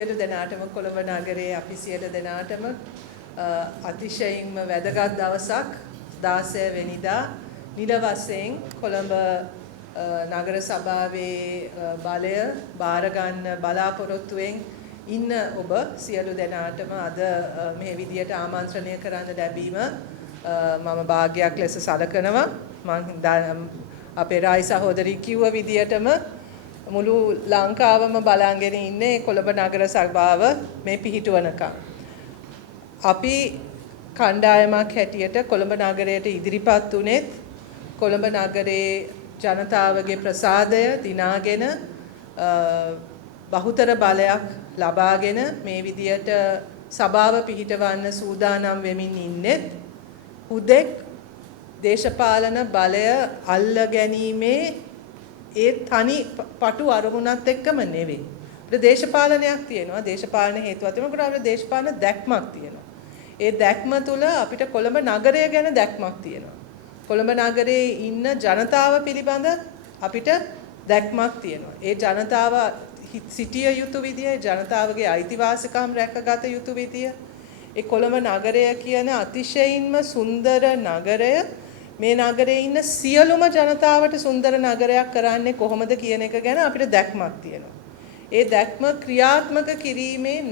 සියලු දෙනාටම කොළඹ නගරයේ අපි සියලු දෙනාටම අතිශයින්ම වැදගත් දවසක් 16 වෙනිදා නිල වශයෙන් කොළඹ නගර සභාවේ බලය බාර ගන්න බලාපොරොත්තුවෙන් ඉන්න ඔබ සියලු දෙනාටම අද මේ විදියට ආමන්ත්‍රණය කරන්න ලැබීම මම භාග්‍යයක් ලෙස සලකනවා. මම අපේ රායි සහෝදරී කිව්ව විදියටම මුළු ලංකාවම බලංගෙන ඉන්නේ කොළඹ නගර සභාව මේ පිහිටුවනකම්. අපි කණ්ඩායමක් හැටියට කොළඹ නගරයට ඉදිරිපත් වුණෙත් කොළඹ නගරේ ජනතාවගේ ප්‍රසාදය දිනාගෙන බහුතර බලයක් ලබාගෙන මේ විදියට සභාව පිහිටවන්න සූදානම් වෙමින් ඉන්නෙත් හුදෙක් දේශපාලන බලය අල්ල ගැනීමේ ඒ තනි පටු අරමුණත් එක්කම නෙවෙයි. අපිට දේශපාලනයක් තියෙනවා. දේශපාලන හේතුවත් එක්කම අපිට දේශපාලන දැක්මක් තියෙනවා. ඒ දැක්ම තුළ අපිට කොළඹ නගරය ගැන දැක්මක් තියෙනවා. කොළඹ නගරයේ ඉන්න ජනතාව පිළිබඳ අපිට දැක්මක් තියෙනවා. ඒ ජනතාව සිටිය යුතු විදිය, ජනතාවගේ අයිතිවාසිකම් රැකගත යුතු විදිය, ඒ කොළඹ නගරය කියන අතිශයින්ම සුන්දර නගරය මේ නගරේ ඉන්න සියලුම ජනතාවට සුන්දර නගරයක් කරන්නේ කොහොමද කියන එක ගැන අපිට දැක්මක් තියෙනවා. ඒ දැක්ම ක්‍රියාත්මක කිරීමේ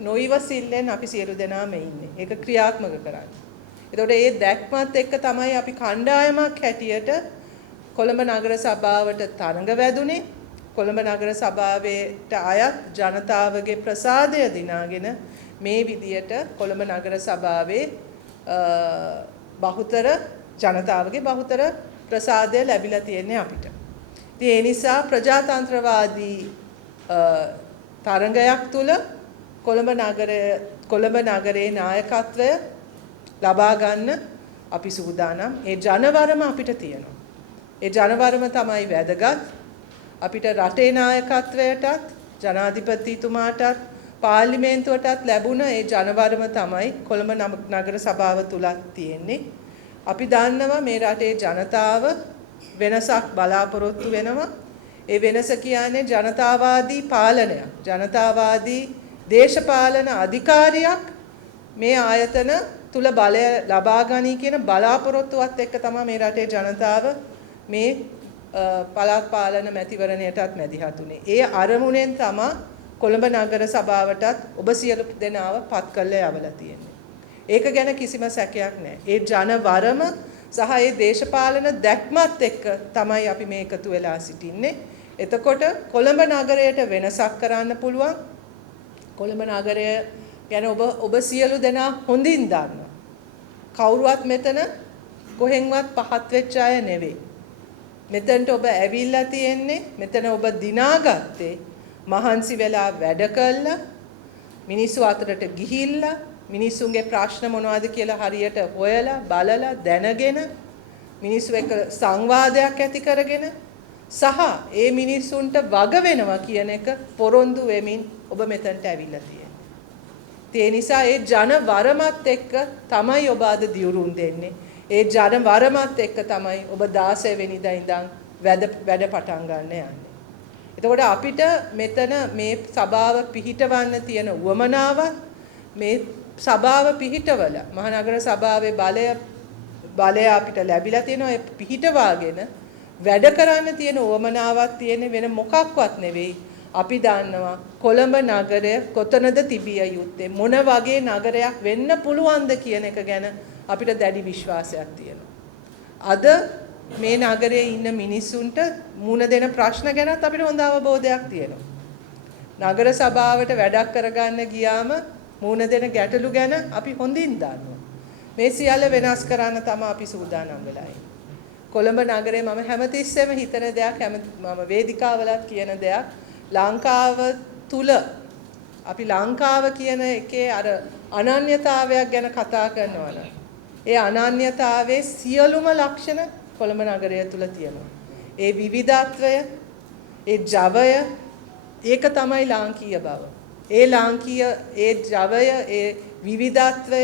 නොයිවසිල්ලෙන් අපි සියලු දෙනාම ඉන්නේ. ඒක ක්‍රියාත්මක කරන්නේ. ඒතකොට ඒ දැක්මත් එක්ක තමයි අපි කණ්ඩායමක් හැටියට කොළඹ නගර සභාවට තරඟ වැදුනේ. කොළඹ නගර සභාවට අයත් ජනතාවගේ ප්‍රසාදය දිනාගෙන මේ විදියට කොළඹ නගර සභාවේ බහුතර ජනතාවගේ බහුතර ප්‍රසාදය ලැබිලා තියෙන්නේ අපිට. ඉතින් ඒ නිසා ප්‍රජාතන්ත්‍රවාදී තරඟයක් තුල කොළඹ නගරේ නායකත්වය ලබා ගන්න අපි සූදානම්. ඒ ජනවරම අපිට තියෙනවා. ඒ ජනවරම තමයි වැදගත්. අපිට රටේ නායකත්වයටත් ජනාධිපතිතුමාටත් පාර්ලිමේන්තුවටත් ලැබුණ ඒ ජනවරම තමයි කොළඹ නගර සභාව තුලත් තියෙන්නේ. අපි දන්නවා මේ රටේ ජනතාව වෙනසක් බලාපොරොත්තු වෙනවා. ඒ වෙනස කියන්නේ ජනතාවාදී පාලනයක්. ජනතාවාදී දේශපාලන අධිකාරියක් මේ ආයතන තුල බලය ලබා ගනී කියන බලාපොරොත්තුවත් එක්ක තමයි මේ රටේ ජනතාව මේ පළාත් පාලන මැතිවරණයටත් මැදිහත් උනේ. ඒ අරමුණෙන් තමයි කොළඹ නගර සභාවටත් ඔබ සියලු දෙනාව පත් කළා යවලා තියෙන්නේ. ඒක ගැන කිසිම සැකයක් නැහැ. ඒ ජනවරම සහ ඒ දේශපාලන දැක්මත් එක්ක තමයි අපි මේ එකතු වෙලා සිටින්නේ. එතකොට කොළඹ නගරයට වෙනසක් කරන්න පුළුවන්. කොළඹ නගරය ගැන ඔබ සියලු දෙනා හොඳින් දන්නවා. කවුරුවත් මෙතන කොහෙන්වත් පහත් වෙච්ච අය නෙවෙයි. මෙතනට ඔබ ඇවිල්ලා තියෙන්නේ, මෙතන ඔබ දිනාගත්තේ මහන්සි වෙලා වැඩ කළා, මිනිස්සු අතරට ගිහිල්ලා මිනිස්සුන්ගේ ප්‍රශ්න මොනවද කියලා හරියට හොයලා බලලා දැනගෙන මිනිස්සු එක්ක සංවාදයක් ඇති කරගෙන සහ ඒ මිනිස්සුන්ට වග වෙනවා කියන එක පොරොන්දු වෙමින් ඔබ මෙතනට ඇවිල්ලා තියෙන්නේ. ඒ නිසා ඒ ජනවරමත් එක්ක තමයි ඔබ අද දියුරුම් දෙන්නේ. ඒ ජනවරමත් එක්ක තමයි ඔබ 16 වෙනිදා ඉඳන් වැඩ පටන් ගන්න යන්නේ. එතකොට අපිට මෙතන මේ සභාව පිහිටවන්න තියෙන උවමනාව මේ සභාව පිහිටවල මහනගර සභාවේ බලය අපිට ලැබිලා තියෙනවා. ඒ පිහිටවාගෙන වැඩ කරන්න තියෙන උවමනාවක් තියෙන වෙන මොකක්වත් නෙවෙයි. අපි දන්නවා කොළඹ නගරය කොතනද තිබිය යුත්තේ, මොන වගේ නගරයක් වෙන්න පුළුවන්ද කියන එක ගැන අපිට දැඩි විශ්වාසයක් තියෙනවා. අද මේ නගරයේ ඉන්න මිනිස්සුන්ට මුණ දෙන ප්‍රශ්න ගැනත් අපිට හොඳ අවබෝධයක් තියෙනවා. නගර සභාවට වැඩක් කරගන්න ගියාම මුණ දෙන ගැටලු ගැන අපි හොඳින් දන්නවා. මේ සියල්ල වෙනස් කරන්න තමයි අපි සූදානම් වෙලා ඉන්නේ. කොළඹ නගරේ මම හැමතිස්සෙම හිතන දෙයක්, මම වේදිකාවලත් කියන දෙයක්, ලංකාව තුල අපි ලංකාව කියන එකේ අර අනන්‍යතාවයක් ගැන කතා කරනවා නම් ඒ අනන්‍යතාවයේ සියලුම ලක්ෂණ කොළඹ නගරය තුල තියෙනවා. ඒ විවිධත්වය, ඒ ජවය, ඒක තමයි ලාංකීය බව. ඒ ලාංකීය, ඒ ජවය, ඒ විවිධත්වය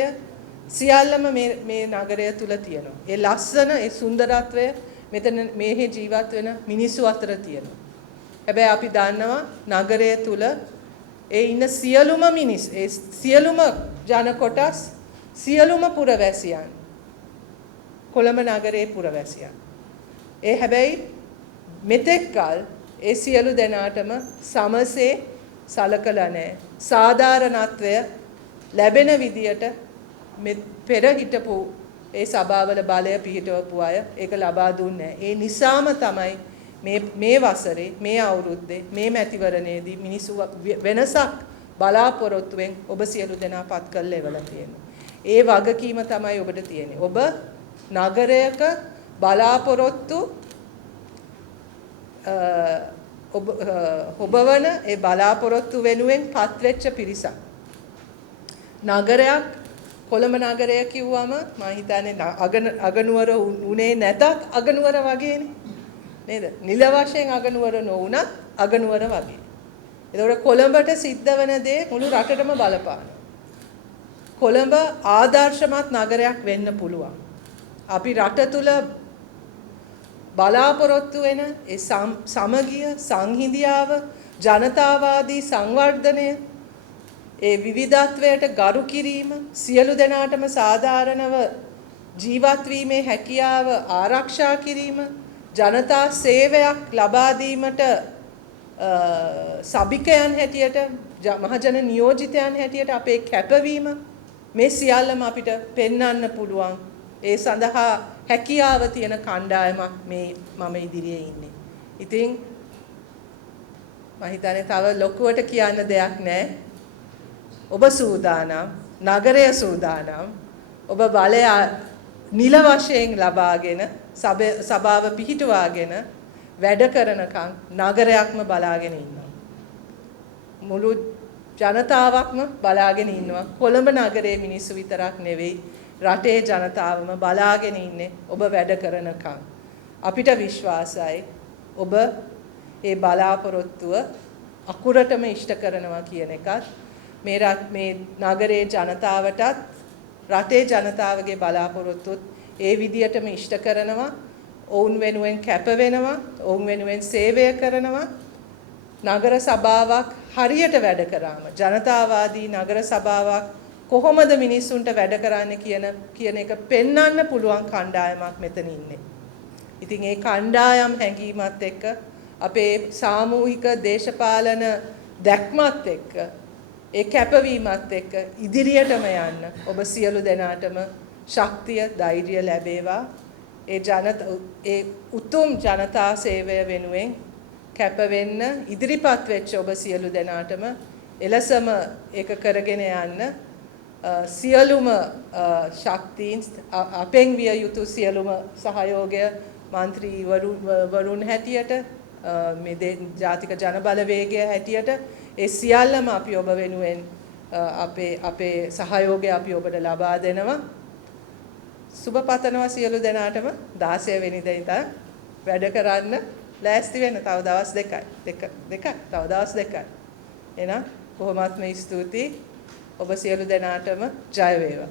සියල්ලම මේ නගරය තුල තියෙනවා. ඒ ලස්සන, ඒ සුන්දරත්වය මෙතන මේ ජීවත් වෙන මිනිස්සු අතර තියෙනවා. හැබැයි අපි දන්නවා නගරය තුල ඒ ඉන්න සියලුම මිනිස් ඒ සියලුම ජන කොටස් සියලුම පුරවැසියන් කොළඹ නගරයේ පුරවැසියන් ඒ හැබැයි මෙතෙක් කල ඒ සියලු දෙනාටම සමසේ සලකලා නැහැ සාධාරණත්වය ලැබෙන විදියට පෙර හිටපු ඒ සභාවල බලය පිහිටවපු අය ඒක ලබා දුන්නේ නැහැ. ඒ නිසාම තමයි මේ වසරේ මේ අවුරුද්දේ මේ මැතිවරණයේදී මිනිස්සු වෙනසක් බලාපොරොත්තුවෙන් ඔබ සියලු දෙනා පත් කළ එවලා තියෙනවා. ඒ වගකීම තමයි ඔබට තියෙන්නේ. ඔබ නගරයක බලාපොරොත්තු ඔබවන ඒ බලාපොරොත්තු වෙනුවෙන් පත්වෙච්ච පිරිසක්. නගරයක් කොළඹ නගරය කිව්වම මම හිතන්නේ අගනුවර උනේ නැතත් අගනුවර වගේනේ නේද? නිල වශයෙන් අගනුවර නොවුණත් අගනුවර වගේ. ඒතකොට කොළඹට සිද්ධ වෙන දේ මුළු රටටම බලපානවා. කොළඹ ආදර්ශමත් නගරයක් වෙන්න පුළුවන්. අපි රට තුල බලාපොරොත්තු වෙන ඒ සමගිය, සංහිඳියාව, ජනතාවාදී සංවර්ධනය, ඒ විවිධත්වයට ගරු කිරීම, සියලු දෙනාටම සාධාරණව ජීවත් වීමේ හැකියාව ආරක්ෂා කිරීම, ජනතා සේවයක් ලබා දීමට සබිකයන් හැටියට මහජන නියෝජිතයන් හැටියට අපේ කැපවීම මේ සියල්ලම අපිට පෙන්වන්න පුළුවන්. ඒ සඳහා හැකියාව තියෙන කණ්ඩායමක් මේ මම ඉදිරියේ ඉන්නේ. ඉතින් මම හිතන්නේ තව ලොකුවට කියන්න දෙයක් නැහැ. ඔබ සූදානම්, නගරය සූදානම්, ඔබ බලය නිල වශයෙන් ලබාගෙන සභාව පිහිටුවාගෙන වැඩ කරනකම් නගරයක්ම බලාගෙන ඉන්නවා. මුළු ජනතාවක්ම බලාගෙන ඉන්නවා. කොළඹ නගරයේ මිනිස්සු විතරක් නෙවෙයි රටේ ජනතාවම බලාගෙන ඉන්නේ ඔබ වැඩ කරනකම්. අපිට විශ්වාසයි ඔබ ඒ බලාපොරොත්තුව අකුරටම ඉෂ්ට කරනවා කියන එකත් මේ නගරයේ ජනතාවටත් රටේ ජනතාවගේ බලාපොරොත්තුත් ඒ විදියටම ඉෂ්ට කරනවා. ඔවුන් වෙනුවෙන් කැප වෙනවා, ඔවුන් වෙනුවෙන් සේවය කරනවා. නගර සභාවක් හරියට වැඩ කරාම ජනතාවාදී නගර සභාවක් කොහොමද මිනිස්සුන්ට වැඩ කරන්නේ කියන එක පෙන්වන්න පුළුවන් කණ්ඩායමක් මෙතන ඉන්නේ. ඉතින් ඒ කණ්ඩායම් හැඟීමත් එක්ක අපේ සාමූහික දේශපාලන දැක්මත් එක්ක ඒ කැපවීමත් එක්ක ඉදිරියටම යන්න ඔබ සියලු දෙනාටම ශක්තිය ධෛර්යය ලැබේවා. ඒ උතුම් ජනතා සේවය වෙනුවෙන් කැප වෙන්න ඉදිරිපත් වෙච්ච ඔබ සියලු දෙනාටම එලෙසම ඒක කරගෙන යන්න සියලුම ශක්තියින් අපෙන් විය යුතු සියලුම සහයෝගය මන්ත්‍රී වරුන් හැටියට මේ ජාතික ජනබලවේගය හැටියට ඒ සියල්ලම අපි ඔබ වෙනුවෙන් අපේ සහයෝගය අපි ඔබට ලබා දෙනවා. සුබ පතනවා සියලු දෙනාටම 16 වෙනිදා ඉඳන් වැඩ කරන්න ලෑස්ති වෙන්න. තව දවස් දෙකයි. තව දවස් දෙකයි. එහෙනම් කොහොමත් මේ ස්තුතියි. ඔබ සියලු දෙනාටම ජය වේවා.